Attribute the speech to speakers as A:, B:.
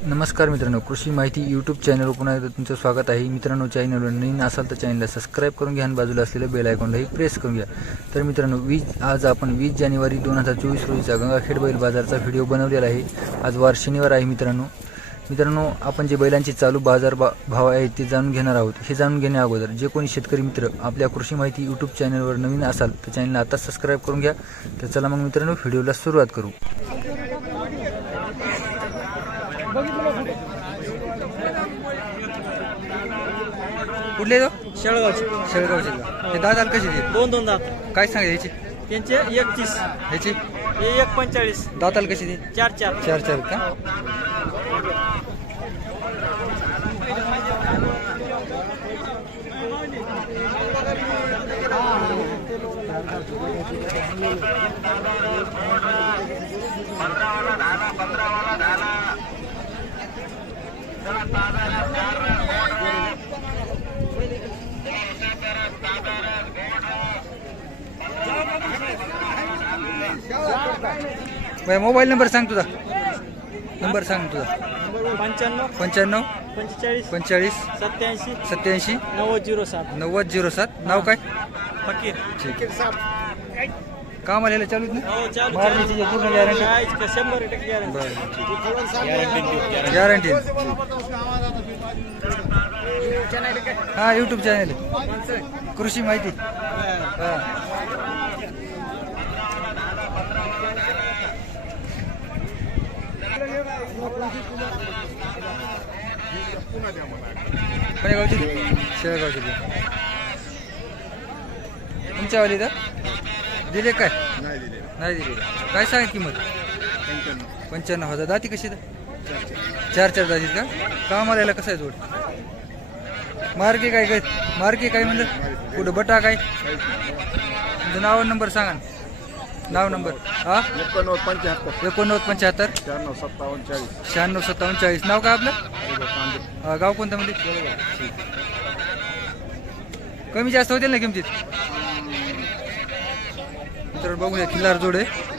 A: नमस्कार मित्रांनो, कृषी माहिती यूट्यूब चॅनलवर पुन्हा एकदा तुमचं स्वागत आहे. मित्रांनो, चॅनलवर नवीन असाल तर चॅनलला सबस्क्राईब करून घ्या आणि बाजूला असलेलं बेल आयकॉनलाही प्रेस करून घ्या. तर मित्रांनो, आज आपण 20 जानेवारी 2024 रोजीचा गंगाखेड बैल बाजारचा व्हिडिओ बनवलेला आहे. आज वार शनिवार आहे. मित्रांनो आपण जे बैलांचे चालू बाजार भाव आहेत ते जाणून घेणार आहोत. हे जाणून घेण्या अगोदर जे कोणी शेतकरी मित्र आपल्या कृषी माहिती यूट्यूब चॅनलवर नवीन असाल तर चॅनलला आता सबस्क्राईब करून घ्या. तर चला मग मित्रांनो, व्हिडिओला सुरुवात करू. कुठले तो
B: शेळगावचे
A: शेळगावचे का? हे दादाला कशी दे?
B: दोन दात
A: काय सांगा याची?
B: त्यांचे 31
A: ह्याची
B: हे 145
A: दाताला कशी दे?
B: 4
A: चार चार का? बाय मोबाईल नंबर सांग तुझा. नंबर सांग तुझा.
B: 95
A: 95
B: 45
A: 45
B: 87
A: 87
B: 9007
A: 9007. नाव काय?
B: फकीर.
A: ठीक आहे. काम आलेलं चालूच ना?
B: हो चालू
A: मारण्याची जे पूर्ण गॅरंटी.
B: 100% गॅरंटी.
A: गॅरंटी. हा यूट्यूब चॅनल आहे. कृषी माहिती. हा गावची शेळगावची तुमच्यावाली तर दिले काय? नाही दिले. काय सांग किंमत? 95,000. दाती कशी तर? चार दाती का? कामाला कसं आहे जोड? मार्के काय म्हणलं? कुठं बटा काय? तुमचं नाव नंबर सांगा ना. नाव नंबर. हा 89 75 96 57 40. नाव काय आपलं? गाव कोणतं म्हणजे? कमी जास्त होतील ना किमतीत? तर बघूया, खिल्लार जोड आहे.